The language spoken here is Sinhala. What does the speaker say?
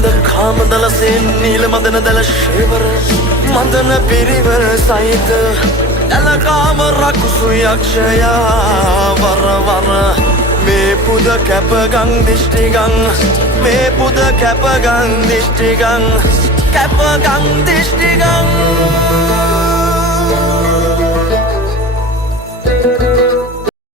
මඳ කාමදලසෙන් නීල මදන දල ශේවර මදන පිරිවර සහිත දලකාම රකුසු යක්ෂයා වරවර මේ පුද කැපගං දිෂ්ටිගං මේ පුද කැපගං දිෂ්ටිගං කැපගං දිෂ්ටිගං